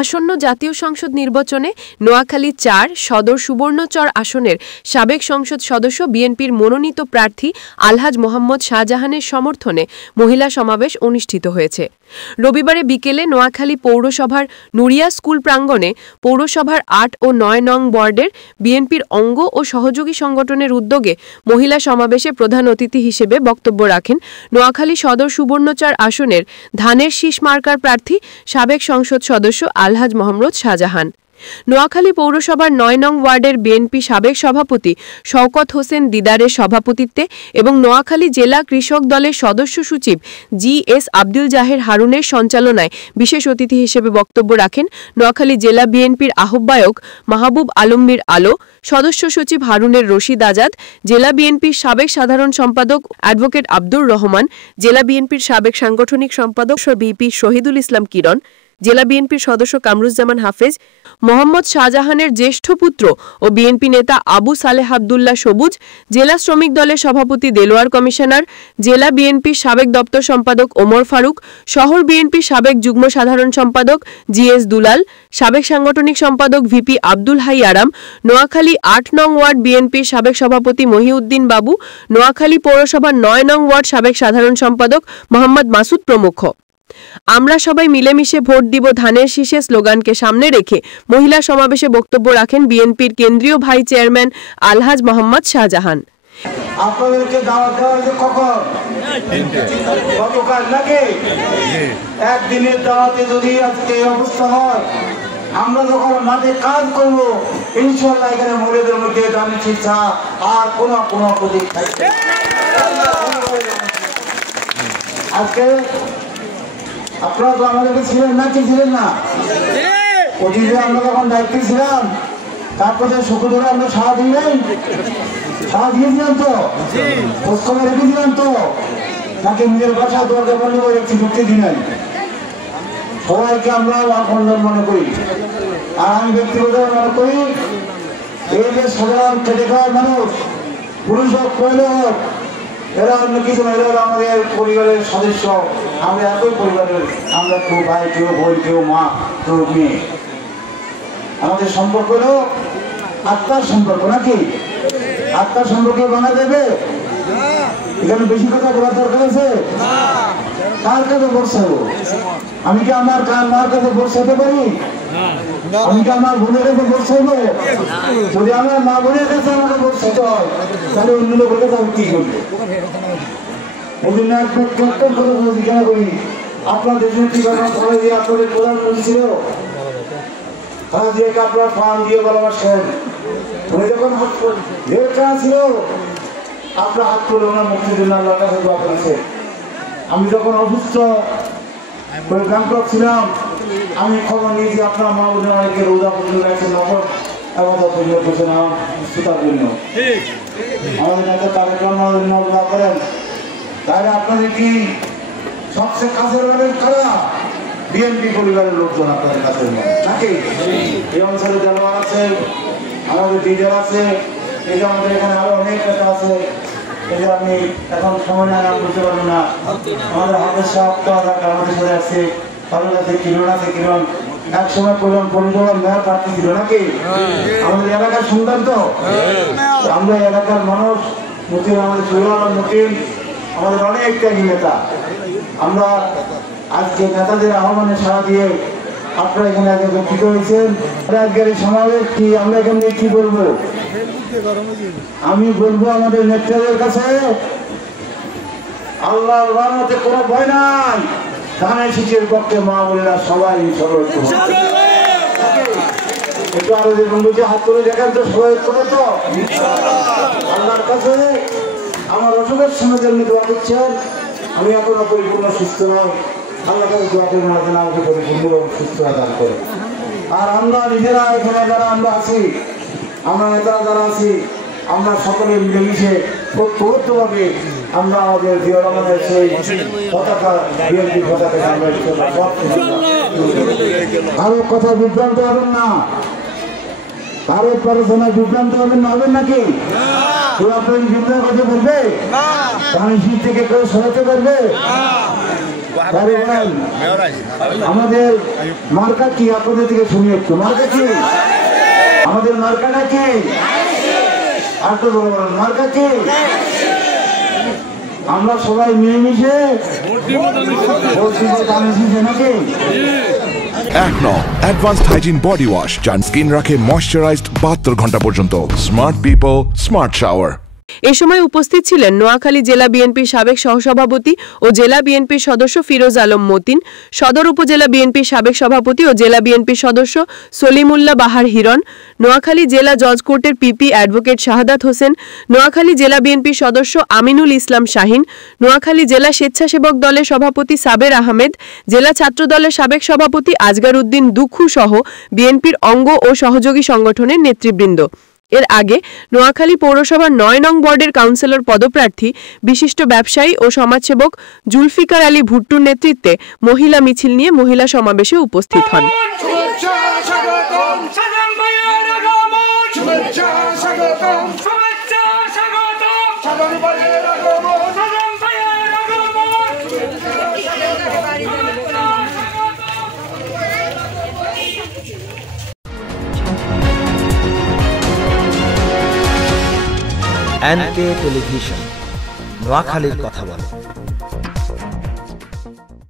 আসন্ন জাতীয় সংসদ নির্বাচনে নোয়াখালী ৪ সদর সুবর্ণচর আসনের সাবেক সংসদ সদস্য বিএনপির মনোনীত প্রার্থী আলহাজ মোহাম্মদ শাহজাহানের সমর্থনে মহিলা সমাবেশ অনুষ্ঠিত হয়েছে। রবিবারে বিকেলে নোয়াখালী পৌরসভার নুরিয়া স্কুল প্রাঙ্গণে পৌরসভার ৮ ও ৯ নং ওয়ার্ডের বিএনপির অঙ্গ ও সহযোগী সংগঠনের উদ্যোগে মহিলা সমাবেশে প্রধান অতিথি হিসেবে বক্তব্য রাখেন নোয়াখালী সদর সুবর্ণচর আসনের ধানের শীষ মার্কার প্রার্থী সাবেক সংসদ সদস্য আলহাজ মোহাম্মদ শাহজাহান। নোয়াখালী পৌরসভার ৯ নং ওয়ার্ডের বিএনপি সাবেক সভাপতি শওকত হোসেন দিদারের সভাপতিত্বে এবং নোয়াখালী জেলা কৃষক দলের সদস্য সচিব জি.এস. আব্দুল জাহের হারুনের সঞ্চালনায় বিশেষ অতিথি হিসেবে বক্তব্য রাখেন নোয়াখালী জেলা বিএনপির আহ্বায়ক মাহবুব আলম মীর আলো, সদস্য সচিব হারুনের রশিদ আজাদ, জেলা বিএনপির সাবেক সাধারণ সম্পাদক অ্যাডভোকেট আব্দুর রহমান, জেলা বিএনপির সাবেক সাংগঠনিক সম্পাদক বিপি শহীদুল ইসলাম কিরণ, জেলা বিএনপির সদস্য কামরুজ্জামান হাফেজ, মোহাম্মদ শাহজাহানের জ্যেষ্ঠ পুত্র ও বিএনপি নেতা আবু সালেহ আবদুল্লাহ সবুজ, জেলা শ্রমিক দলের সভাপতি দেলোয়ার কমিশনার, জেলা বিএনপির সাবেক দপ্তর সম্পাদক ওমর ফারুক, শহর বিএনপির সাবেক যুগ্ম সাধারণ সম্পাদক জি.এস. দুলাল, সাবেক সাংগঠনিক সম্পাদক ভিপি আব্দুল হাই আরাম, নোয়াখালী ৮ নং ওয়ার্ড বিএনপির সাবেক সভাপতি মহিউদ্দিন বাবু, নোয়াখালী পৌরসভার ৯ নং ওয়ার্ড সাবেক সাধারণ সম্পাদক মোহাম্মদ মাসুদ প্রমুখ। আমরা সবাই মিলেমিশে ভোট দিব ধানের শীষে স্লোগানকে সামনে রেখে মহিলা সমাবেশে বক্তব্য রাখেন বিএনপির কেন্দ্রীয় ভাইস চেয়ারম্যান আলহাজ মোহাম্মদ শাহজাহান। আপনাদেরকে দাওয়াত দেওয়া হয়েছে কখন? গতকাল নাকি? একদিনের দাওয়াতে যদি আজকে এই অবস্থা হয়, আমরা যখন মাঠে কাজ করবো ইনশাল্লাহ এখানে মহিলাদের মধ্যে ধানের শীষ আর কোনো প্রতীক থাকবে। আজকে আপনারা তো আমাদেরকে ছিলেন না, কি ছিলেন না? অতীতে আমরা যখন দায়িত্বে ছিলাম তারপরে সুখ ধরে আমরা সাড়া দিলেন, সাড়া দিয়েছিলাম তো, খোঁজখবর রেখেছিলাম তো, নাকি নিজের বাসা দরজা বন্ধ করে একটু ঢুকতে দিলেন? সবাইকে আমরা বন্ধন মনে করি। আর আমি ব্যক্তিগত মনে করি এই যে সাধারণ খেটে খাওয়ার মানুষ, পুরুষ হোক মহিলা হোক, এরা অন্য কিছু না, এরা আমাদের পরিবারের সদস্য। আমরা একই পরিবারের, আমরা কেউ ভাই, কেউ বোন, কেউ মা, কেউ মেয়ে। আমাদের সম্পর্ক হলো আত্মার সম্পর্ক, নাকি? আত্মার সম্পর্ক বানা দেবে? এখানে বেশি কথা বলার দরকার আছে? কার কাছে বর্ষাবো? আমি কি আমার মার কাছে বর্ষাতে পারি? আমি কি আমার বোনের কাছে বর্ষাবো? যদি আমার মা বোনের কাছে আমাকে বর্ষাতে হয়, তাহলে অন্য লোকের কাছে আমি কি করবো? এই জন্য জিজ্ঞাসা করি, আপনার দেশের ঠিকানা ফলে দিয়ে আপনাদের প্রধানমন্ত্রী ছিল, তারা দিয়ে আপনার ফার্ম দিয়ে ভালোবাসেন। উনি যখন জেল খানা ছিল আপনার হাত তুলে ওনার মুক্তির জন্য আল্লাহর কাছে দোয়া করেছে। আমি যখন অসুস্থ ব্যাংকক ছিলাম, আমি খবর নিয়েছি আপনার মা বোনের অনেকে রোজা পর্যন্ত আছে, নগদ এবং করছেন আমার সুতার জন্য। আমাদের নেতা তারেক রহমান দোয়া করেন। তাহলে আপনাদের কি সবচেয়ে কাছের মানুষ কারা? বিএনপি পরিবারের লোকজন আপনাদের কাছের মানুষ, নাকি? এই অঞ্চলে দেলোয়ার আছে, আমাদের ডিজার আছে, এই যে আমাদের এখানে আরো অনেক নেতা আছে। এই যে আমি এখন সময় না নাম বুঝতে পারবো না, আমাদের হাতের সাপ আমাদের সাথে আছে, কারণ আছে কিরণ, আছে কিরণ এক সময় করলাম পরিচালক মেয়র প্রার্থী ছিল, নাকি? আমাদের এলাকার সন্তান তো, আমরা এলাকার মানুষ। মতিন আমাদের সুরাল মতিন আমাদের অনেক ত্যাগী নেতা। আমরা আজকে নেতাদের আহ্বানে সাড়া দিয়ে আপনারা এখানে একত্রিত হয়েছেন। আজকের এই সমাবেশ কি আমরা এখানে কি বলবো? আমি বলবো আমাদের নেতাদের কাছে আল্লাহর রহমতে কোনো ভয় নাই। ধানের শীষের পক্ষে মা বোনেরা সবাই একটু আরো যে বন্ধুকে হাত তুলে দেখেন তো, সবাই করে তো আল্লাহর কাছে আমার অসুখের সময় যেমনি দোয়া করছেন। আমি এখনো পরিপূর্ণ সুস্থ নয়, আল্লাহ কাছে দোয়া করে আমাকে পরিপূর্ণ সুস্থতা দান করে। আর আমরা নিজেরা এখানে যারা আমরা আছি, আমরা নেতারা যারা আছি, আমরা সকলে মিলেমিশে ঐক্যবদ্ধভাবে আমরা আমাদের জিয়া রহমানের সেই পতাকা, বিএনপি পতাকা কারো কথা বিভ্রান্ত হবেন না, কারো পড়াশোনায় বিভ্রান্ত হবেন না, হবেন নাকি? কেউ আপনার বিভ্রান্ত কথা বলবে? ধানের শীষ থেকে কেউ সরাতে পারবে? আমাদের মার্কা কি আপনাদের থেকে শুনি একটু, মার্কা কি? আমাদের মার্কাটা কি? আর তো বলবেন মার্কা কি? আমরা সবাই মিলেমিশে নাকি? এক নং অ্যাডভান্সড হাইজিন বডি ওয়াশ, যার স্কিন রাখে ময়শ্চারাইজড 72 ঘন্টা পর্যন্ত। Smart people, smart shower. এ সময় উপস্থিত ছিলেন নোয়াখালী জেলা বিএনপির সাবেক সহসভাপতি ও জেলা বিএনপির সদস্য ফিরোজ আলম মতিন, সদর উপজেলা বিএনপির সাবেক সভাপতি ও জেলা বিএনপির সদস্য সলিমুল্লাহ বাহার হিরণ, নোয়াখালী জেলা জজ কোর্টের পিপি অ্যাডভোকেট শাহাদাত হোসেন, নোয়াখালী জেলা বিএনপির সদস্য আমিনুল ইসলাম শাহিন, নোয়াখালী জেলা স্বেচ্ছাসেবক দলের সভাপতি সাবের আহমেদ, জেলা ছাত্র দলের সাবেক সভাপতি আজগার উদ্দিন দুখু সহ বিএনপির অঙ্গ ও সহযোগী সংগঠনের নেতৃবৃন্দ। এর আগে নোয়াখালী পৌরসভার ৯ নং ওয়ার্ডের কাউন্সিলর পদপ্রার্থী বিশিষ্ট ব্যবসায়ী ও সমাজসেবক জুলফিকার আলী ভুট্টুর নেতৃত্বে মহিলা মিছিল নিয়ে মহিলা সমাবেশে উপস্থিত হন। এনকে টেলিভিশন, নোয়াখালীর কথা বলে।